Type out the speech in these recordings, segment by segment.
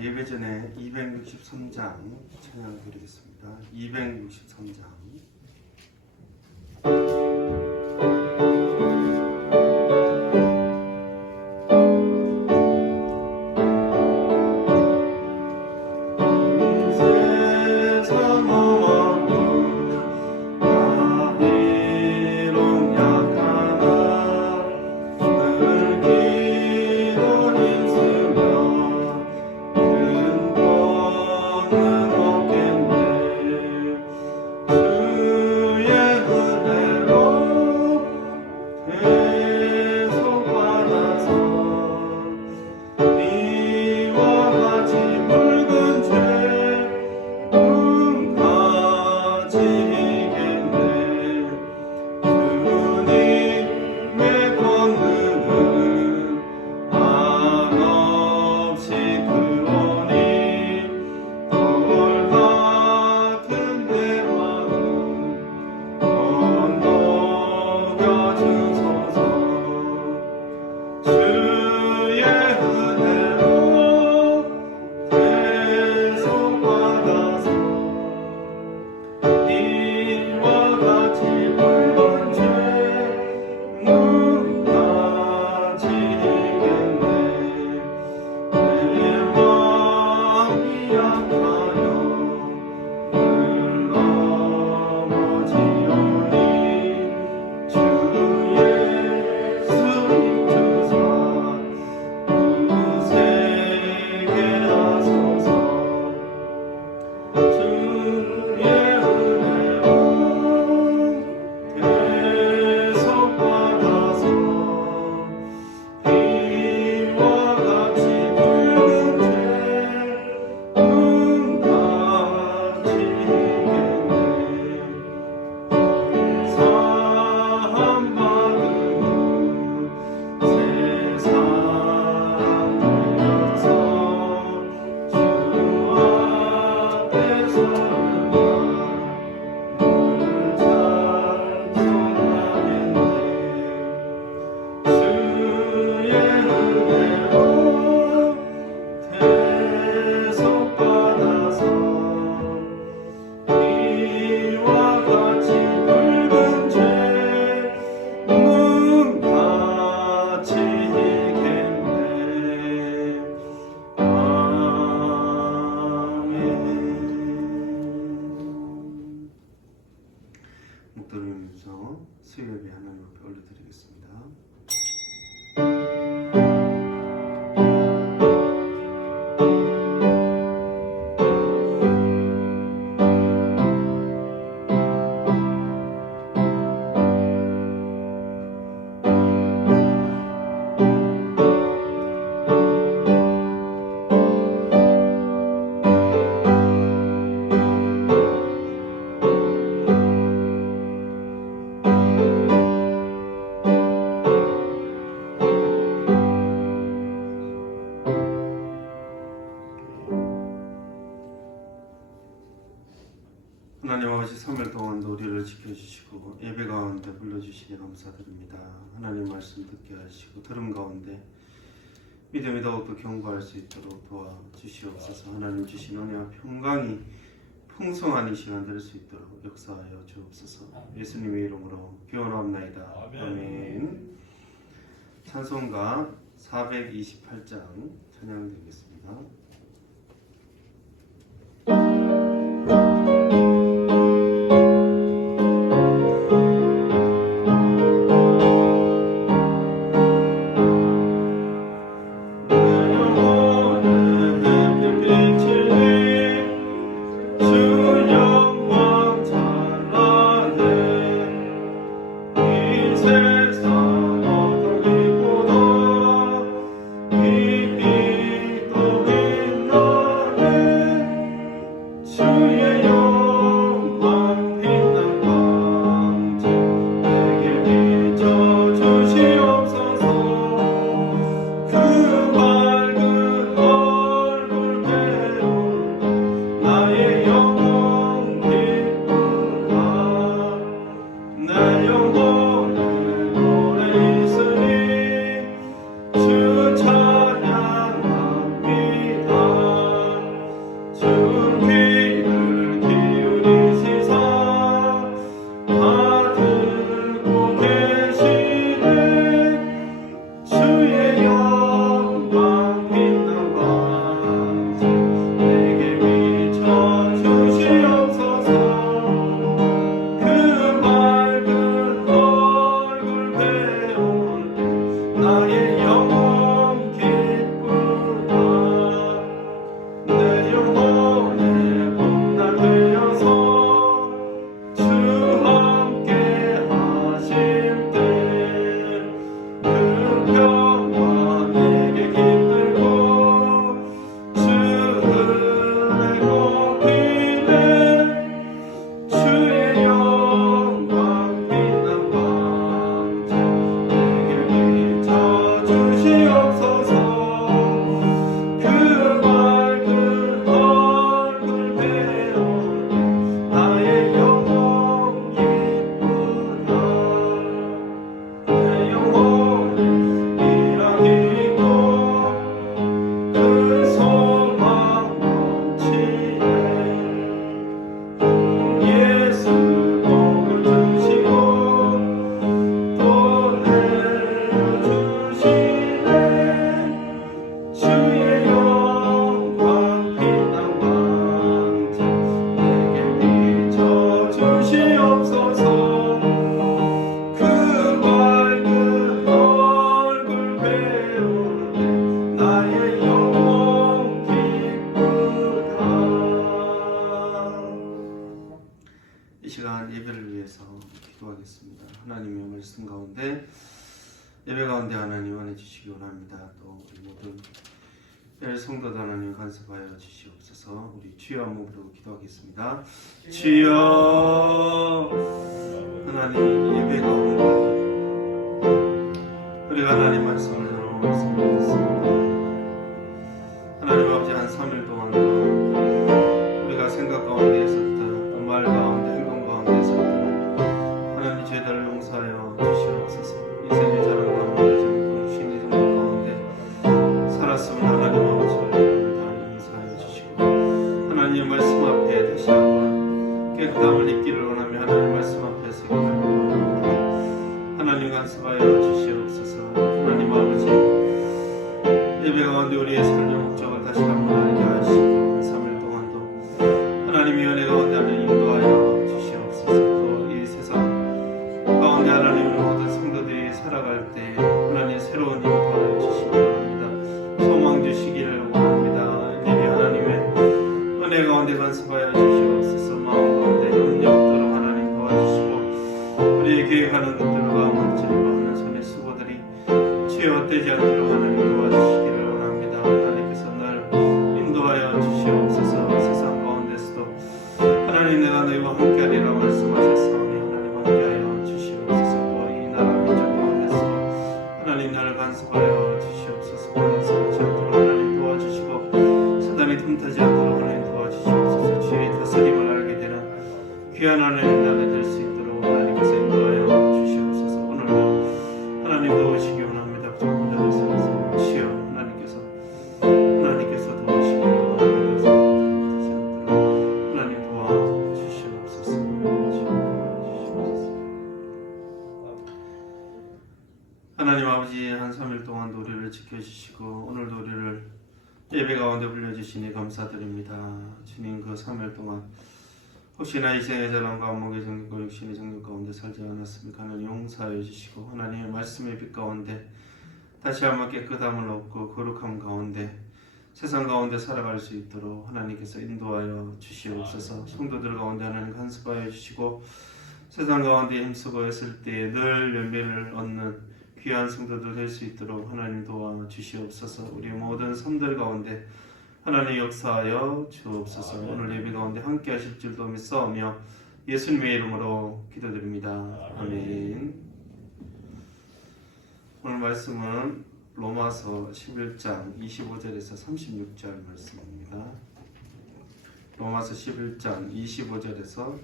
예배 전에 263장 찬양 드리겠습니다. 263장. 목도리면서 수요예배 하나님 앞에 올려드리겠습니다. 하나님 아버지 3일 동안도 우리를 지켜주시고 예배 가운데 불러주시니 감사드립니다. 하나님 말씀 듣게 하시고 들음 가운데 믿음이 더욱더 견고할 수 있도록 도와주시옵소서. 하나님 주신 은혜와 평강이 풍성한 이 시간 될 수 있도록 역사하여 주옵소서. 예수님의 이름으로 기원합나이다. 아멘. 찬송가 428장 찬양 드리겠습니다. 세상 어둠이 보다 깊이 또 하나님의 말씀 가운데 예배 가운데 하나님 안해 주시기 원합니다. 또 우리 모든 성도들 하나님 간섭하여 주시옵소서. 우리 주여 한번 부르고 기도하겠습니다. 주여 하나님 예배 가운데 우리가 하나님 말씀을 들어 말씀을 듣습니다. 하나님 아버지 한 3일 동안도 우리가 생각 가운데 있었던 또 말 가운데 행동 가운데 있었던 하나님 죄들을 용서하여 주시옵소서. 인생의 자랑 가운데 또 신의 생각 가운데 살았으면 하나님 아버지를 다 용서하여 주시고 하나님 말씀 앞에 다시 한번 깨끗함을 입기를 원하며 하나님 말씀 앞에 서기를 원합니다. 하나님 간섭하여 주시옵소서. 하나님 아버지 예배 가운데 우리의 삶의 목적을 다시 한번 알게 하시고 3일 동안도 하나님의 은혜 가운데 하나님 인도하여 주시옵소서. 또 이 세상 가운데 하나님의 모든 성도들이 살아갈 때 하나님 새로운 인도하여 주시기 바랍니다. 소망 주시기를 원합니다. 내리 하나님의 은혜 가운데 간섭하여 주시옵소서. 마음 가운데 염려 없도록 하나님 도와주시고 우리의 계획하는 것들과 물질과 하는 손의 수고들이 죄헛되지 않도록 하나님 도와주시기를 원합니다. 하나님께서 날 인도하여 주시옵소서. 세상 가운데서도 하나님 내가 너희와 함께하리라 말씀하셨사오니 하나님 함께하여 주시옵소서. 또 이 나라 민족 가운데서 하나님 나를 간섭하여 주시옵소서. 간섭하지 않도록 하나님 도와주시고 사단이 틈타지 않도록 하나님 도와주시옵소서. 주의 다스림을 알게 되는 귀한 하나님 나라 될 수 있도록 하나님께서 인도하여 주시옵소서. 오늘도 하나님 도우시기 원합니다. 부족한 주여 하나님께서 도우시기를 원합니다. 하나님 도와주시옵소서. 하나님 아버지 한 3일 동안 우리를 지켜주시고 오늘도 우리를 예배 가운데 불려주시니 감사드립니다. 주님 그 3일 동안 혹시나 이생의 자랑과 안목의 정욕과 육신의 정욕 가운데 살지 않았습니까? 하나님 용서하여 주시고 하나님의 말씀의 빛 가운데 다시 한번 깨끗함을 얻고 거룩함 가운데 세상 가운데 살아갈 수 있도록 하나님께서 인도하여 주시옵소서. 성도들 가운데 하나님 간섭하여 주시고 세상 가운데 힘쓰고 있을 때에 늘 열매를 얻는 귀한 성도들 될 수 있도록 하나님 도와주시옵소서. 우리 모든 삶들 가운데 하나님 역사하여 주옵소서. 오늘 예배 가운데 함께 하실 줄도 믿사오며 예수님의 이름으로 기도드립니다. 아멘. 오늘 말씀은 로마서 11장 25절에서 36절 말씀입니다. 로마서 11장 25절에서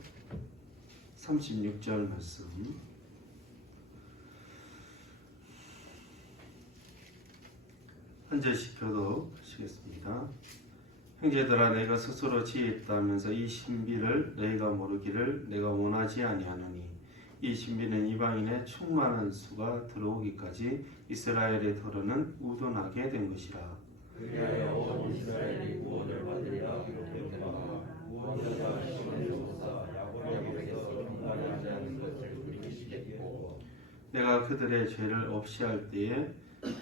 36절 말씀. 한 절씩 교독하시겠습니다. 형제들아 내가 스스로 지혜있다면서 이 신비를 너희가 모르기를 내가 원하지 아니하노니 이 신비는 이방인의 충만한 수가 들어오기까지 이스라엘의 더러는 우둔하게 된 것이라. 그리하여 온 이스라엘이 구원을 받으리라 기록되었노라. 구원자가 시온에 오사 야곱에게서 경건하지 않은 것을 굴리시겠고 내가 그들의 죄를 없이 할 때에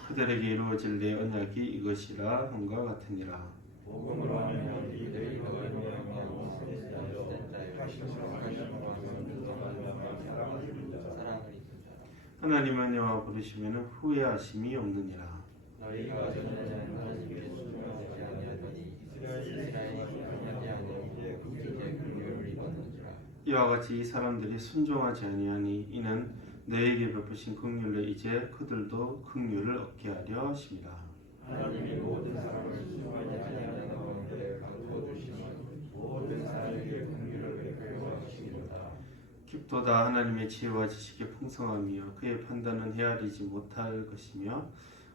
그들에게 이루어질 내 언약이 이것이라 함과 같으니라. 복음으로 하면 이들이 더 영광하고 선지자여 하나님은 여호와 부르시면 후회하심이 없느니라. 너희가 전에는 하나님께 순종하지 아니하더니 이스라엘이 변하지 아니하고 굳게 긍휼을 입었느니라. 이와 같이 이 사람들이 순종하지 아니하니 이는 너에게 베푸신 긍휼로 이제 그들도 긍휼을 얻게 하려 하심이라. 하나님이 모든 사람을 순종하지 아니하는 가운데 강포 주시니 모든 사람에게 긍휼을 베풀어 주시리로다. 깊도다 하나님의 지혜와 지식이 풍성하며 그의 판단은 헤아리지 못할 것이며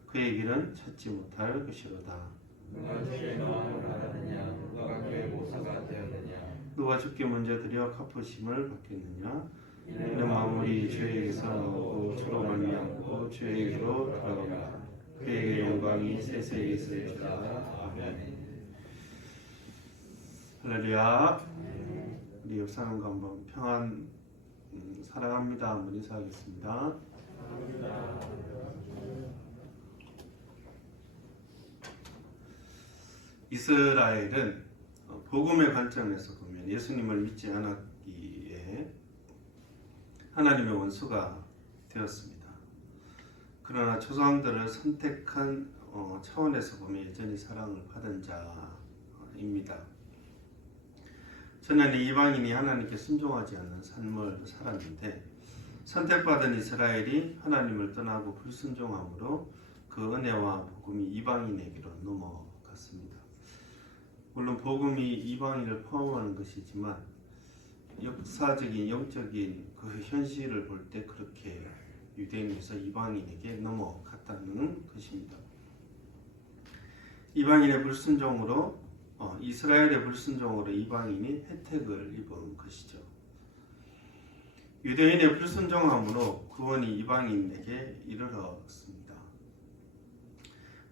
그의 길은 찾지 못할 것이로다. 누가 주의 마음을 알았느냐 누가 그의 모사가 되었느냐 누가 주께 먼저 드려 갚으심을 받겠느냐. 이는 만물이 주에게서 나오고 주로 말미암고 주에게로 돌아갑니다. 그에게 영광이 세세에게서 있다. 아멘. 할렐루야. 우리 옆 사람과 한번 평안 사랑합니다 한번 인사하겠습니다. 이스라엘은 복음의 관점에서 보면 예수님을 믿지 않았기에 하나님의 원수가 되었습니다. 그러나 조상들을 선택한 차원에서 보면 여전히 사랑을 받은 자입니다. 전에는 이방인이 하나님께 순종하지 않는 삶을 살았는데 선택받은 이스라엘이 하나님을 떠나고 불순종함으로 그 은혜와 복음이 이방인에게로 넘어갔습니다. 물론 복음이 이방인을 포함하는 것이지만 역사적인 영적인 그 현실을 볼 때 그렇게 유대인에서 이방인에게 넘어갔다는 것입니다. 이방인의 불순종으로 이스라엘의 불순종으로 이방인이 혜택을 입은 것이죠. 유대인의 불순종함으로 구원이 이방인에게 이르렀습니다.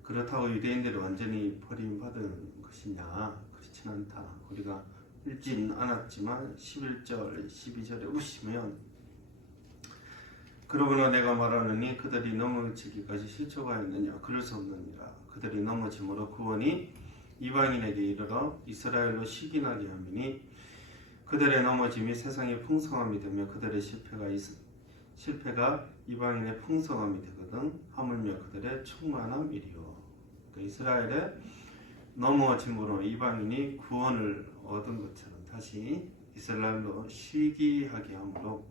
그렇다고 유대인들이 완전히 버림받은 것이냐? 그렇진 않다. 우리가 읽진 않았지만 11절, 12절에 보시면 그러므로 내가 말하느니 그들이 넘어지기까지 실족하였느냐? 그럴 수 없느니라. 그들이 넘어짐으로 구원이 이방인에게 이르러 이스라엘로 시기나게 함이니 그들의 넘어짐이 세상의 풍성함이 되며 그들의 실패가 이방인의 풍성함이 되거든 하물며 그들의 충만함이리요. 그러니까 이스라엘의 넘어짐으로 이방인이 구원을 얻은 것처럼 다시 이스라엘로 시기하게 함으로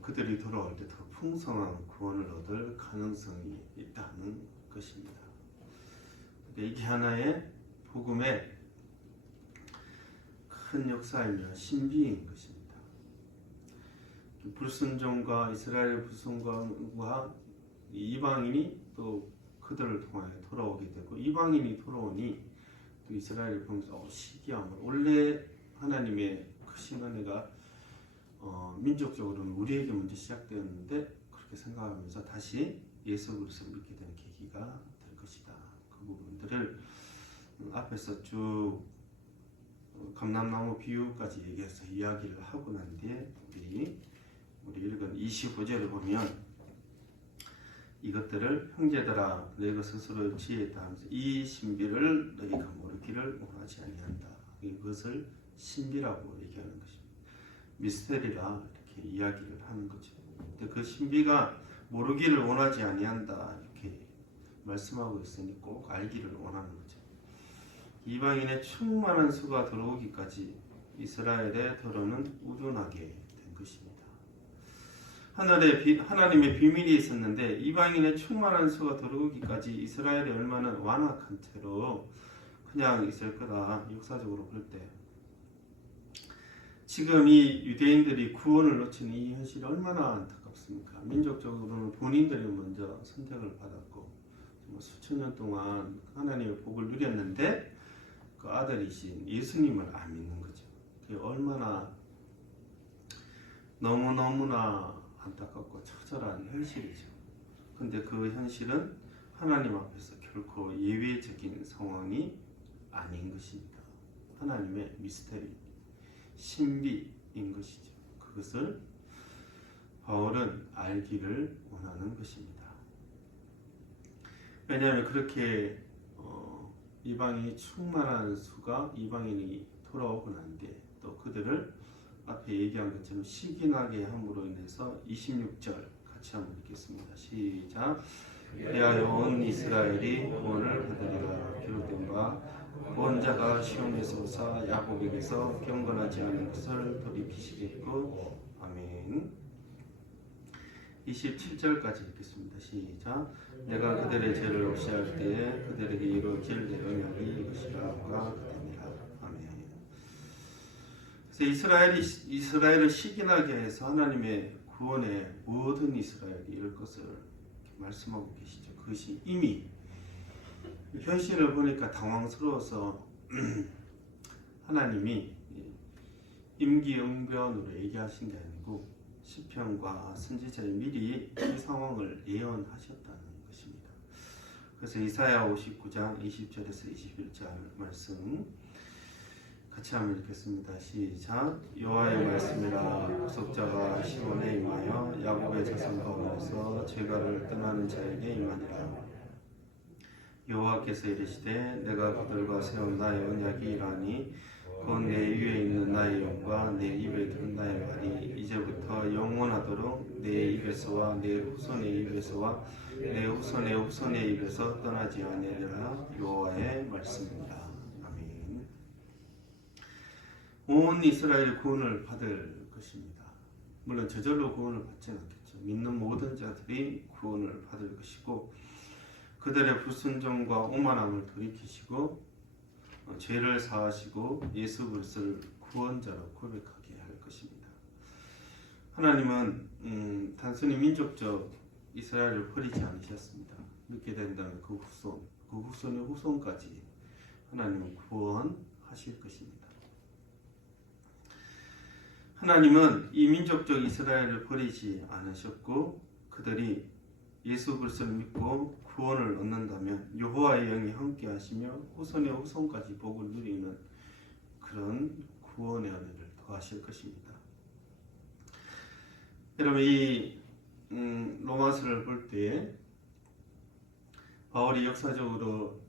그들이 돌아올 때 더 풍성한 구원을 얻을 가능성이 있다는 것입니다. 이게 하나의 복음의 큰 역사이며 신비인 것입니다. 불순종과 이스라엘의 불순종과 이방인이 또 그들을 통하여 돌아오게 되고 이방인이 돌아오니 또 이스라엘을 보면서 시기함을 원래 하나님의 크신 은혜가 민족적으로는 우리에게 먼저 시작되었는데 그렇게 생각하면서 다시 예수 그리스도를 믿게 되는 계기가 될 것이다. 그 부분들을 앞에서 쭉 감람나무 비유까지 얘기해서 이야기를 하고 난 뒤에 우리 읽은 25절을 보면 이것들을 형제들아 너희가 스스로 지혜다 하면서 이 신비를 너희가 모르기를 원하지 아니한다. 이것을 신비라고 얘기하는 것입니다. 미스테리라 이렇게 이야기를 하는 거죠. 근데 그 신비가 모르기를 원하지 아니한다 이렇게 말씀하고 있으니 꼭 알기를 원하는 거죠. 이방인의 충만한 수가 들어오기까지 이스라엘의 더러는 우둔하게 된 것입니다. 하나님의 비밀이 있었는데 이방인의 충만한 수가 들어오기까지 이스라엘이 얼마나 완악한 채로 그냥 있을 거다. 역사적으로 볼 때 지금 이 유대인들이 구원을 놓치는 이 현실이 얼마나 안타깝습니까? 민족적으로는 본인들이 먼저 선택을 받았고 수천 년 동안 하나님의 복을 누렸는데 그 아들이신 예수님을 안 믿는 거죠. 그게 얼마나 너무나 안타깝고 처절한 현실이죠. 근데 그 현실은 하나님 앞에서 결코 예외적인 상황이 아닌 것입니다. 하나님의 미스터리, 신비인 것이죠. 그것을 바울은 알기를 원하는 것입니다. 왜냐하면 그렇게 이방인이 충만한 수가 이방인이 돌아오고 난 뒤에 또 그들을 앞에 얘기한 것처럼 시기나게 함으로 인해서 26절 같이 한번 읽겠습니다. 시작. 그리하여 온 이스라엘이 구원을 받으리라. 기록된 바 구원자가 시온에서 오사 야곱에게서 경건하지 않은 것을 돌이키시겠고 아멘. 27절까지 읽겠습니다. 시작. 내가 그들의 죄를 없이 할 때에 그들에게 이루어질 내 언약이 이것이라가 되니라. 아멘. 그래서 이스라엘을 시기나게 해서 하나님의 구원의 모든 이스라엘이 이룰 것을 말씀하고 계시죠. 그것이 이미 현실을 보니까 당황스러워서 하나님이 임기응변으로 얘기하신 게 아니고 시편과 선지자의 미리 이 상황을 예언하셨다는 것입니다. 그래서 이사야 59장 20절에서 21절 말씀 같이 한번 읽겠습니다. 시작. 여호와의 말씀이라 구속자가 시온에 임하여 야곱의 자손 가운데서 죄가를 떠나는 자에게 임하니라. 여호와께서 이르시되 내가 그들과 세운 나의 언약이 이라니 곧 내 위에 있는 나의 영과 내 입에 든 나의 말이 이제부터 영원하도록 내 입에서와 내 후손의 입에서와 내 후손의 후손의 입에서 떠나지 아니하리라. 여호와의 말씀입니다. 아멘. 온 이스라엘 구원을 받을 것입니다. 물론 저절로 구원을 받지는 않겠죠. 믿는 모든 자들이 구원을 받을 것이고 그들의 불순종과 오만함을 돌이키시고 죄를 사하시고 예수 그리스도를 구원자로 고백하게 할 것입니다. 하나님은 단순히 민족적 이스라엘을 버리지 않으셨습니다. 그렇게 된다면 그 후손의 후손까지 하나님은 구원하실 것입니다. 하나님은 이 민족적 이스라엘을 버리지 않으셨고 그들이 예수 그리스도를 믿고 구원을 얻는다면 여호와의 영이 함께 하시며 후손의 후손까지 복을 누리는 그런 구원의 은혜를 더하실 것입니다. 여러분 이 로마서를 볼 때 바울이 역사적으로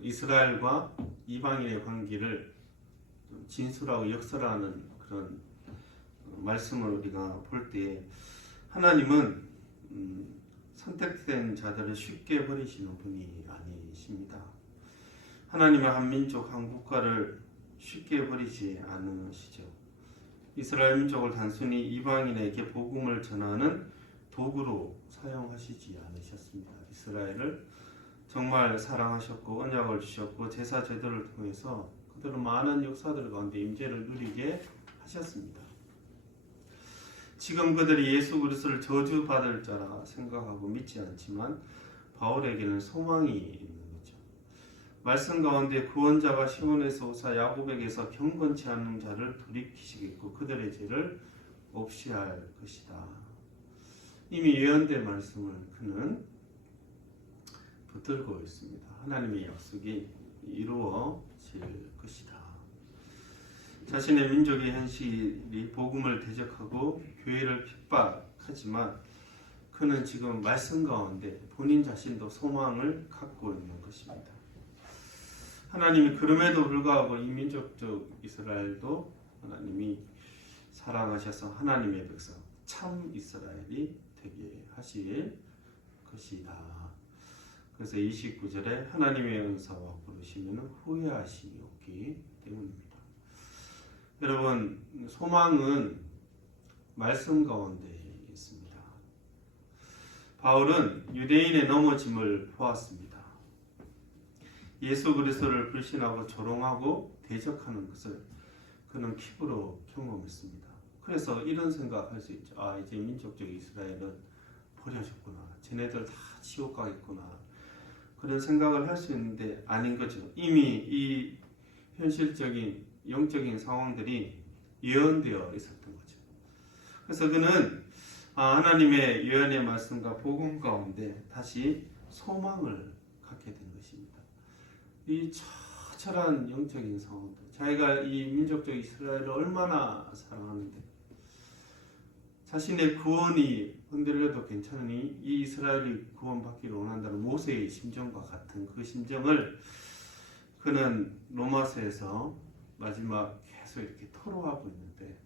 이스라엘과 이방인의 관계를 진술하고 역설하는 그런 말씀을 우리가 볼 때 하나님은 선택된 자들을 쉽게 버리시는 분이 아니십니다. 하나님은 한 민족, 한 국가를 쉽게 버리지 않으시죠. 이스라엘 민족을 단순히 이방인에게 복음을 전하는 도구로 사용하시지 않으셨습니다. 이스라엘을 정말 사랑하셨고 언약을 주셨고 제사 제도를 통해서 그들은 많은 역사들 가운데 임재를 누리게 하셨습니다. 지금 그들이 예수 그리스도를 저주받을 자라 생각하고 믿지 않지만 바울에게는 소망이 있는 거죠. 말씀 가운데 구원자가 시온에서 오사 야곱에게서 경건치 않은 자를 돌이키시겠고 그들의 죄를 없이할 것이다. 이미 예언된 말씀을 그는 붙들고 있습니다. 하나님의 약속이 이루어질 것이다. 자신의 민족의 현실이 복음을 대적하고 교회를 핍박하지만 그는 지금 말씀 가운데 본인 자신도 소망을 갖고 있는 것입니다. 하나님이 그럼에도 불구하고 이 민족적 이스라엘도 하나님이 사랑하셔서 하나님의 백성 참 이스라엘이 되게 하실 것이다. 그래서 29절에 하나님의 은사와 부르시면 후회하심이 없기 때문입니다. 여러분 소망은 말씀 가운데 있습니다. 바울은 유대인의 넘어짐을 보았습니다. 예수 그리스도를 불신하고 조롱하고 대적하는 것을 그는 피부로 경험했습니다. 그래서 이런 생각할 수 있죠. 아 이제 민족적 이스라엘은 버려졌구나. 쟤네들 다 지옥 가겠구나. 그런 생각을 할 수 있는데 아닌 거죠. 이미 이 현실적인 영적인 상황들이 예언되어 있었던 거죠. 그래서 그는 하나님의 예언의 말씀과 복음 가운데 다시 소망을 갖게 된 것입니다. 이 처절한 영적인 상황들, 자기가 이 민족적 이스라엘을 얼마나 사랑하는데 자신의 구원이 흔들려도 괜찮으니 이 이스라엘이 구원받기를 원한다는 모세의 심정과 같은 그 심정을 그는 로마서에서 마지막 계속 이렇게 토로하고 있는데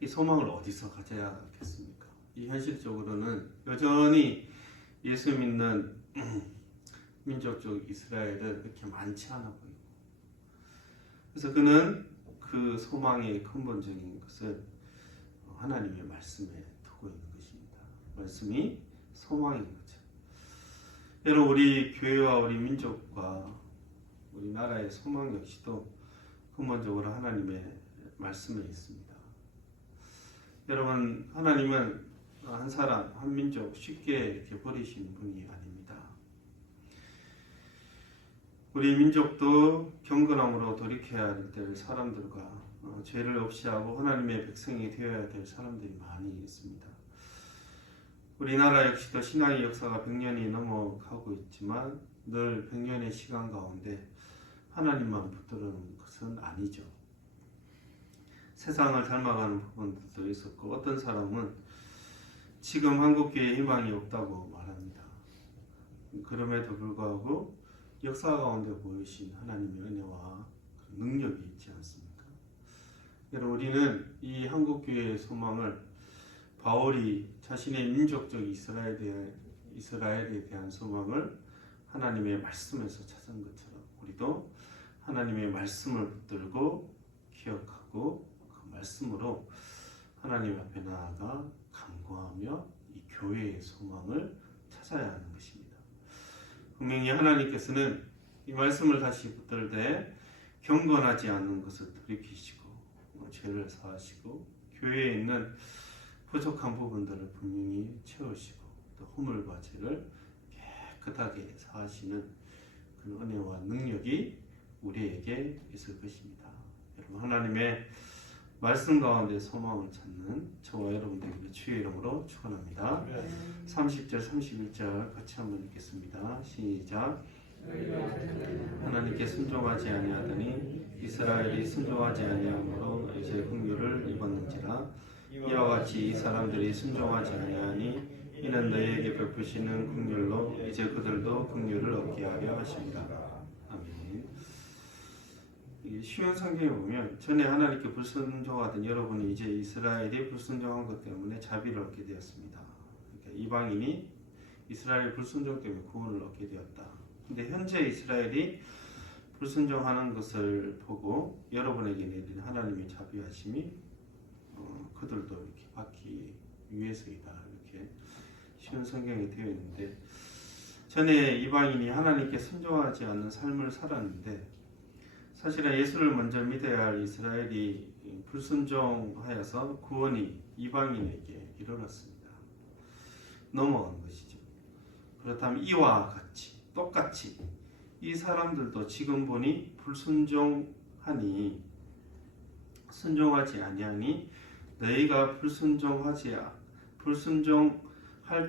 이 소망을 어디서 가져야겠습니까? 이 현실적으로는 여전히 예수 믿는 민족적 이스라엘은 그렇게 많지 않아 보이고 그래서 그는 그 소망의 근본적인 것을 하나님의 말씀에 두고 있는 것입니다. 말씀이 소망인 거죠. 여러분 우리 교회와 우리 민족과 우리나라의 소망 역시도 근본적으로 하나님의 말씀에 있습니다. 여러분 하나님은 한 사람, 한 민족 쉽게 이렇게 버리시는 분이 아닙니다. 우리 민족도 경건함으로 돌이켜야 될 사람들과 죄를 없이 하고 하나님의 백성이 되어야 될 사람들이 많이 있습니다. 우리나라 역시도 신앙의 역사가 100년이 넘어가고 있지만 늘 100년의 시간 가운데 하나님만 붙들는 것은 아니죠. 세상을 닮아가는 부분들도 있었고 어떤 사람은 지금 한국교회에 희망이 없다고 말합니다. 그럼에도 불구하고 역사 가운데 보이신 하나님의 은혜와 능력이 있지 않습니까? 여러분, 우리는 이 한국교회의 소망을 바울이 자신의 민족적 이스라엘에 대한 소망을 하나님의 말씀에서 찾은 것처럼 우리도 하나님의 말씀을 붙들고 기억하고 그 말씀으로 하나님 앞에 나아가 간구하며 이 교회의 소망을 찾아야 하는 것입니다. 분명히 하나님께서는 이 말씀을 다시 붙들 때 경건하지 않는 것을 돌이키시고 죄를 사하시고 교회에 있는 부족한 부분들을 분명히 채우시고 또 허물과 죄를 깨끗하게 사하시는 그 은혜와 능력이 우리에게 있을 것입니다. 여러분, 하나님의 말씀 가운데 소망을 찾는 저와 여러분 되기를 주의 이름으로 축원합니다. 30절 31절 같이 한번 읽겠습니다. 시작. 하나님께 순종하지 아니하더니 이스라엘이 순종하지 아니함으로 이제 긍휼을 입었는지라. 이와 같이 이 사람들이 순종하지 아니하니 이는 너희에게 베푸시는 긍휼로 이제 그들도 긍휼을 얻게 하려 하십니다. 아멘. 쉬운 성경에 보면 전에 하나님께 불순종하던 여러분이 이제 이스라엘이 불순종한 것 때문에 자비를 얻게 되었습니다. 그러니까 이방인이 이스라엘 불순종 때문에 구원을 얻게 되었다. 근데 현재 이스라엘이 불순종하는 것을 보고 여러분에게 내린 하나님의 자비하심이 그들도 이렇게 받기 위해서이다. 이렇게 쉬운 성경이 되어 있는데, 전에 이방인이 하나님께 순종하지 않는 삶을 살았는데 사실은 예수를 먼저 믿어야 할 이스라엘이 불순종하여서 구원이 이방인에게 이르렀습니다. 넘어간 것이죠. 그렇다면 이와 같이 똑같이 이 사람들도 지금 보니 불순종하니 순종하지 아니하니 너희가 불순종할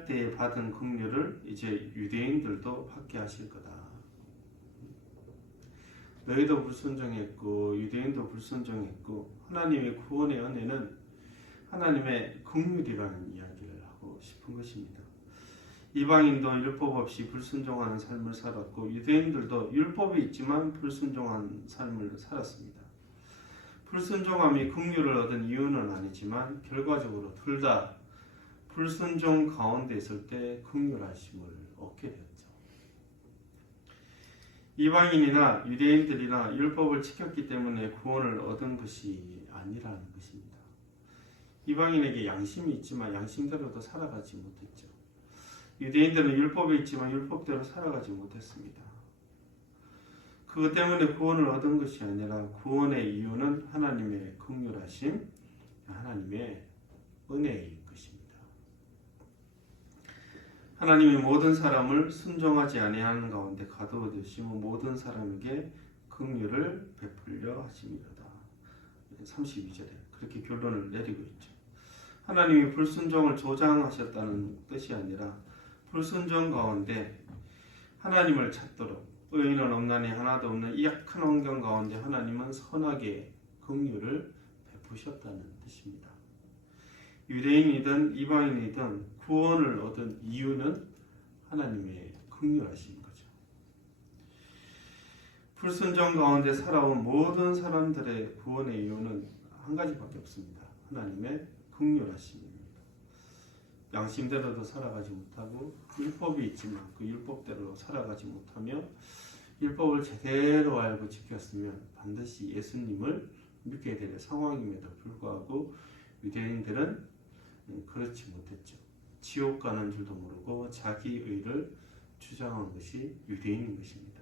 때 받은 긍휼을 이제 유대인들도 받게 하실 거다. 너희도 불순종했고 유대인도 불순종했고 하나님의 구원의 은혜는 하나님의 긍휼이라는 이야기를 하고 싶은 것입니다. 이방인도 율법 없이 불순종하는 삶을 살았고 유대인들도 율법이 있지만 불순종한 삶을 살았습니다. 불순종함이 긍휼을 얻은 이유는 아니지만 결과적으로 둘 다 불순종 가운데 있을 때 긍휼하심을 얻게 되었죠. 이방인이나 유대인들이나 율법을 지켰기 때문에 구원을 얻은 것이 아니라는 것입니다. 이방인에게 양심이 있지만 양심대로도 살아가지 못했죠. 유대인들은 율법이 있지만 율법대로 살아가지 못했습니다. 그것 때문에 구원을 얻은 것이 아니라 구원의 이유는 하나님의 긍휼하심, 하나님의 은혜인 것입니다. 하나님이 모든 사람을 순종하지 아니하는 가운데 가두어 두시고 모든 사람에게 긍휼을 베풀려 하심이로다. 32절에 그렇게 결론을 내리고 있죠. 하나님이 불순종을 조장하셨다는 뜻이 아니라 불순종 가운데 하나님을 찾도록 의인은 없나니 하나도 없는 이 약한 환경 가운데 하나님은 선하게 긍휼을 베푸셨다는 뜻입니다. 유대인이든 이방인이든 구원을 얻은 이유는 하나님의 긍휼하신 거죠. 불순종 가운데 살아온 모든 사람들의 구원의 이유는 한 가지밖에 없습니다. 하나님의 긍휼하심입니다. 양심대로도 살아가지 못하고 율법이 있지만 그 율법대로 살아가지 못하며 율법을 제대로 알고 지켰으면 반드시 예수님을 믿게 될 상황임에도 불구하고 유대인들은 그렇지 못했죠. 지옥 가는 줄도 모르고 자기 의를 주장한 것이 유대인인 것입니다.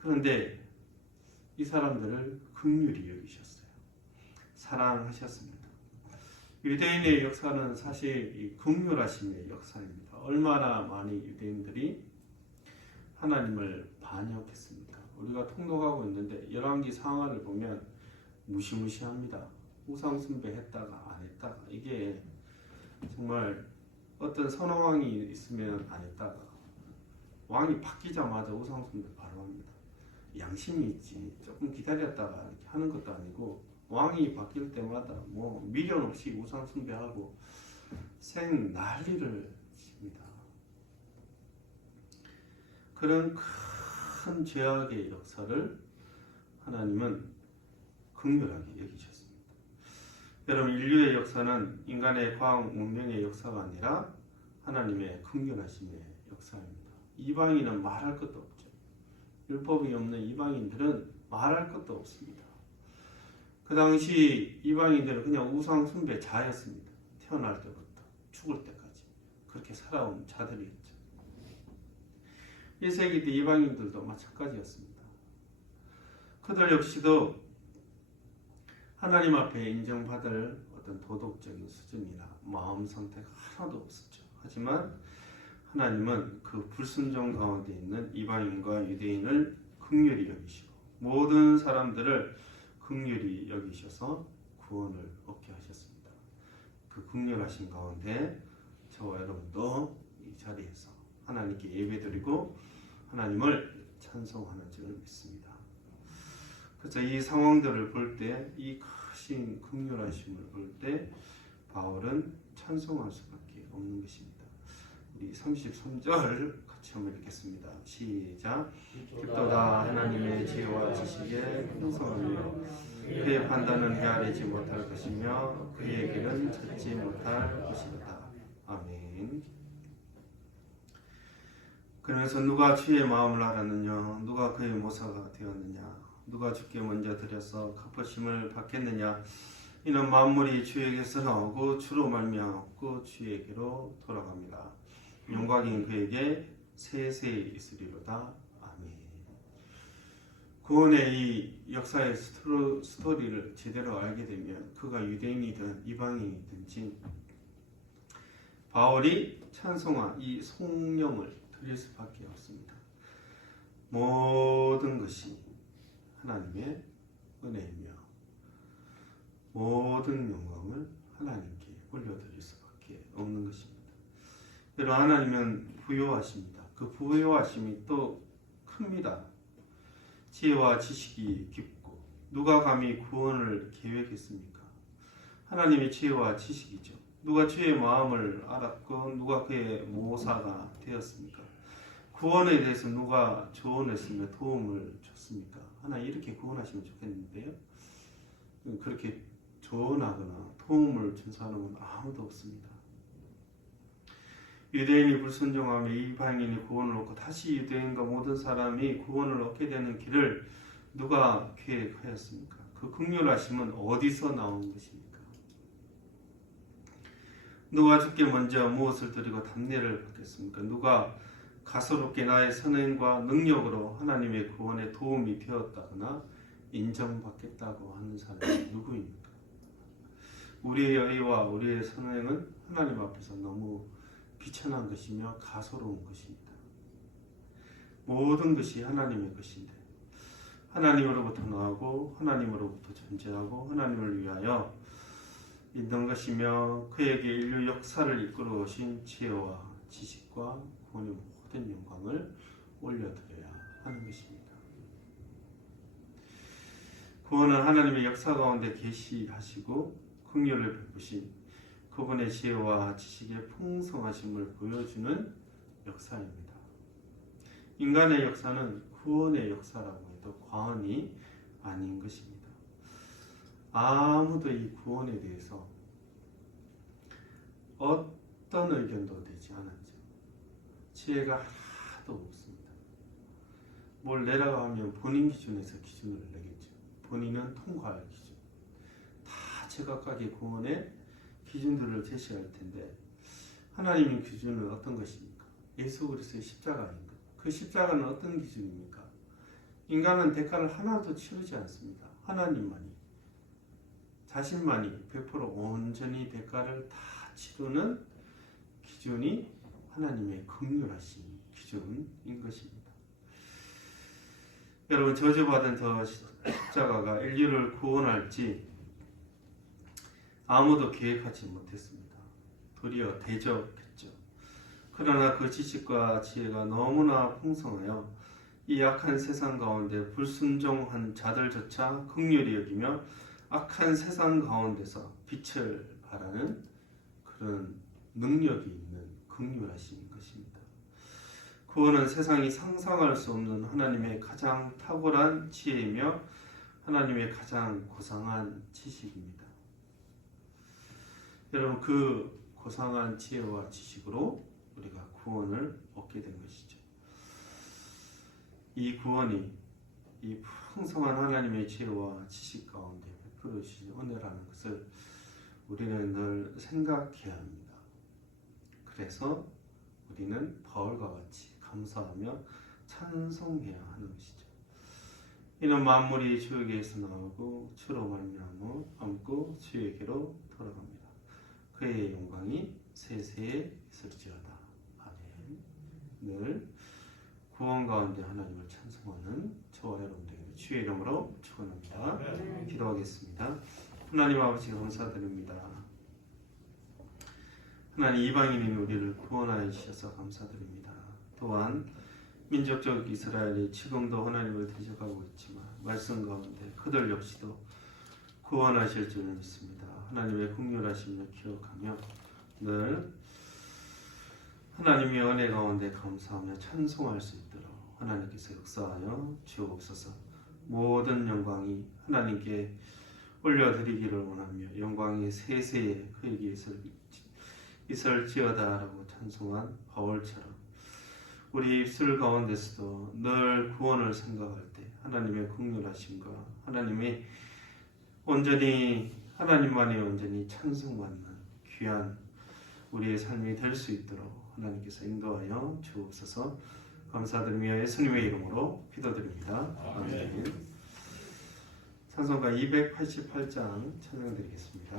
그런데 이 사람들을 긍휼히 여기셨어요. 사랑하셨습니다. 유대인의 역사는 사실 이 긍휼하심의 역사입니다. 얼마나 많이 유대인들이 하나님을 반역했습니까? 우리가 통독하고 있는데 열왕기 상하를 보면 무시무시합니다. 우상숭배했다가 안 했다가 이게 정말 어떤 선왕이 있으면 안 했다가 왕이 바뀌자마자 우상숭배 바로 합니다. 양심이 있지 조금 기다렸다가 이렇게 하는 것도 아니고 왕이 바뀔 때마다 뭐 미련 없이 우상숭배하고 생 난리를 칩니다. 그런 큰 죄악의 역사를 하나님은 긍휼하게 여기셨습니다. 여러분, 인류의 역사는 인간의 과학 문명의 역사가 아니라 하나님의 긍휼하심의 역사입니다. 이방인은 말할 것도 없죠. 율법이 없는 이방인들은 말할 것도 없습니다. 그 당시 이방인들은 그냥 우상 숭배자였습니다. 태어날 때부터 죽을 때까지 그렇게 살아온 자들이었죠. 1세기 때 이방인들도 마찬가지였습니다. 그들 역시도 하나님 앞에 인정받을 어떤 도덕적인 수준이나 마음 상태가 하나도 없었죠. 하지만 하나님은 그 불순종 가운데 있는 이방인과 유대인을 긍휼히 여기시고 모든 사람들을 긍휼히 여기셔서 구원을 얻게 하셨습니다. 그 긍휼하신 가운데 저와 여러분도 이 자리에서 하나님께 예배드리고 하나님을 찬송하는 줄 믿습니다. 그래서 이 상황들을 볼 때, 이 크신 긍휼하심을 볼 때 바울은 찬송할 수밖에 없는 것입니다. 우리 33절 같이 한번 읽겠습니다. 시작. 깊도다 하나님의 지혜와 지식에 풍성하며 그의 판단은 헤아리지 못할 것이며 그의 길은 찾지 못할 것이다. 아멘. 그러면서 누가 주의 마음을 알았느냐, 누가 그의 모사가 되었느냐, 누가 주께 먼저 드려서 갚으심을 받겠느냐. 이는 만물이 주에게서 나오고 주로 말미암고 주에게로 돌아갑니다. 영광이 그에게 세세히 있으리로다. 아멘. 구원의 이 역사의 스토리를 제대로 알게 되면 그가 유대인이든 이방인이든지 바울이 찬송한 이 성령을 드릴 수밖에 없습니다. 모든 것이 하나님의 은혜이며 모든 영광을 하나님께 올려드릴 수밖에 없는 것입니다. 여러분, 하나님은 부요하십니다. 그 부요하심이 또 큽니다. 지혜와 지식이 깊고 누가 감히 구원을 계획했습니까? 하나님의 지혜와 지식이죠. 누가 주의 마음을 알았고 누가 그의 모사가 되었습니까? 구원에 대해서 누가 조언했으며 도움을 줬습니까? 하나님 이렇게 구원하시면 좋겠는데요. 그렇게 조언하거나 도움을 준 사람은 아무도 없습니다. 유대인이 불순종하며 이방인이 구원을 얻고 다시 유대인과 모든 사람이 구원을 얻게 되는 길을 누가 계획하였습니까? 그 긍휼하심은 어디서 나온 것입니까? 누가 주께 먼저 무엇을 드리고 답례를 받겠습니까? 누가 가소롭게 나의 선행과 능력으로 하나님의 구원에 도움이 되었다거나 인정받겠다고 하는 사람이 누구입니까? 우리의 의와 우리의 선행은 하나님 앞에서 너무 비천한 것이며 가소로운 것입니다. 모든 것이 하나님의 것인데 하나님으로부터 나오고 하나님으로부터 존재하고 하나님을 위하여 있는 것이며 그에게 인류 역사를 이끌어 오신 지혜와 지식과 구원의 모든 영광을 올려드려야 하는 것입니다. 구원은 하나님의 역사 가운데 계시하시고 긍휼을 베푸신 그분의 지혜와 지식의 풍성하심을 보여주는 역사입니다. 인간의 역사는 구원의 역사라고 해도 과언이 아닌 것입니다. 아무도 이 구원에 대해서 어떤 의견도 내지 않았죠. 지혜가 하나도 없습니다. 뭘 내라고 하면 본인 기준에서 기준을 내겠죠. 본인은 통과할 기준. 다 제각각의 구원의 기준들을 제시할 텐데 하나님의 기준은 어떤 것입니까? 예수 그리스도의 십자가인 것. 그 십자가는 어떤 기준입니까? 인간은 대가를 하나도 치르지 않습니다. 하나님만이 자신만이 100% 온전히 대가를 다 치르는 기준이 하나님의 긍휼하신 기준인 것입니다. 여러분, 저주받은 저 십자가가 인류를 구원할지 아무도 계획하지 못했습니다. 도리어 대적했죠. 그러나 그 지식과 지혜가 너무나 풍성하여 이 악한 세상 가운데 불순종한 자들조차 긍휼히 여기며 악한 세상 가운데서 빛을 발하는 그런 능력이 있는 긍휼하신 것입니다. 구원은 세상이 상상할 수 없는 하나님의 가장 탁월한 지혜이며 하나님의 가장 고상한 지식입니다. 여러분, 그 고상한 지혜와 지식으로 우리가 구원을 얻게 된 것이죠. 이 구원이 이 풍성한 하나님의 지혜와 지식 가운데 베풀으신 은혜라는 것을 우리는 늘 생각해야 합니다. 그래서 우리는 바울과 같이 감사하며 찬송해야 하는 것이죠. 이는 만물이 주에게서 나오고 주로 말미암고 주에게로 돌아갑니다. 그의 영광이 세세에 있을지어다. 아멘. 늘 구원 가운데 하나님을 찬송하는 저와 여러분들에게 주의 이름으로 축원합니다. 기도하겠습니다. 하나님 아버지 감사드립니다. 하나님, 이방인인 우리를 구원하여 주셔서 감사드립니다. 또한 민족적 이스라엘이 지금도 하나님을 대적하고 있지만 말씀 가운데 그들 역시도 구원하실 줄 믿습니다. 하나님의 긍휼하심을 기억하며 늘 하나님의 은혜 가운데 감사하며 찬송할 수 있도록 하나님께서 역사하여 주옵소서. 모든 영광이 하나님께 올려드리기를 원하며 영광이 세세에 그에게 있을지어다라고 찬송한 바울처럼 우리 입술 가운데서도 늘 구원을 생각할 때 하나님의 긍휼하심과 하나님의 온전히 하나님만이 온전히 찬송받는 귀한 우리의 삶이 될 수 있도록 하나님께서 인도하여 주옵소서. 감사드리며 예수님의 이름으로 기도드립니다. 아멘. 찬송가 288장 찬양드리겠습니다.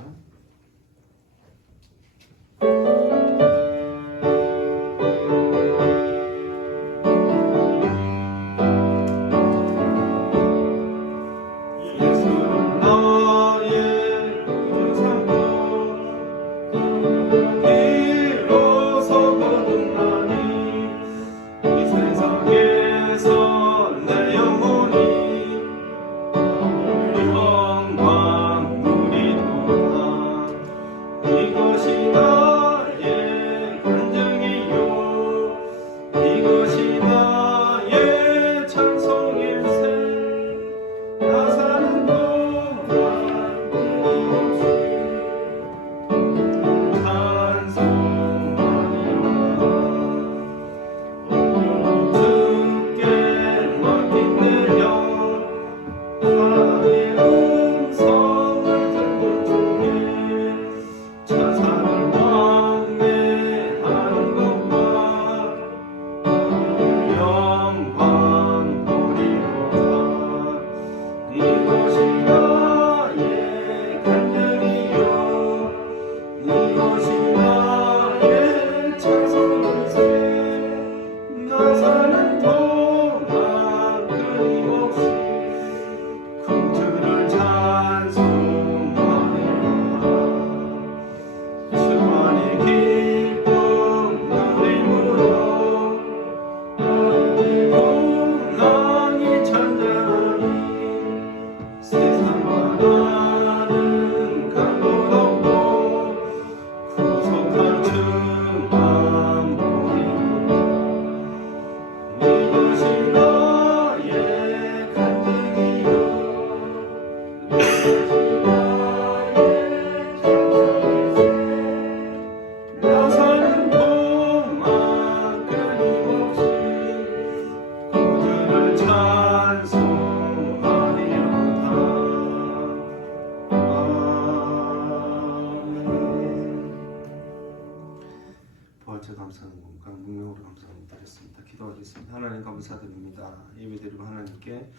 하나님 감사드립니다. 예배드리고 하나님께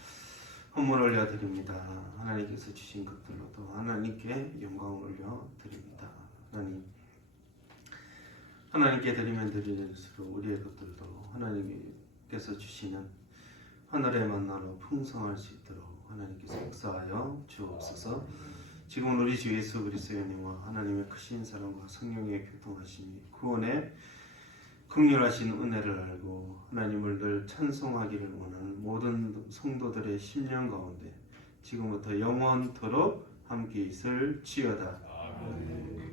헌물 올려드립니다. 하나님께서 주신 것들로도 하나님께 영광을 올려드립니다. 하나님께 드리면 드릴수록 우리의 것들도 하나님께서 주시는 하늘의 만나로 풍성할 수 있도록 하나님께서 역사하여 주옵소서. 지금 우리 주 예수 그리스도의 은혜와 하나님의 크신 사랑과 성령의 교통하심이 구원의 긍휼하신 은혜를 알고 하나님을 늘 찬송하기를 원하는 모든 성도들의 심령 가운데 지금부터 영원토록 함께 있을지어다. 아멘.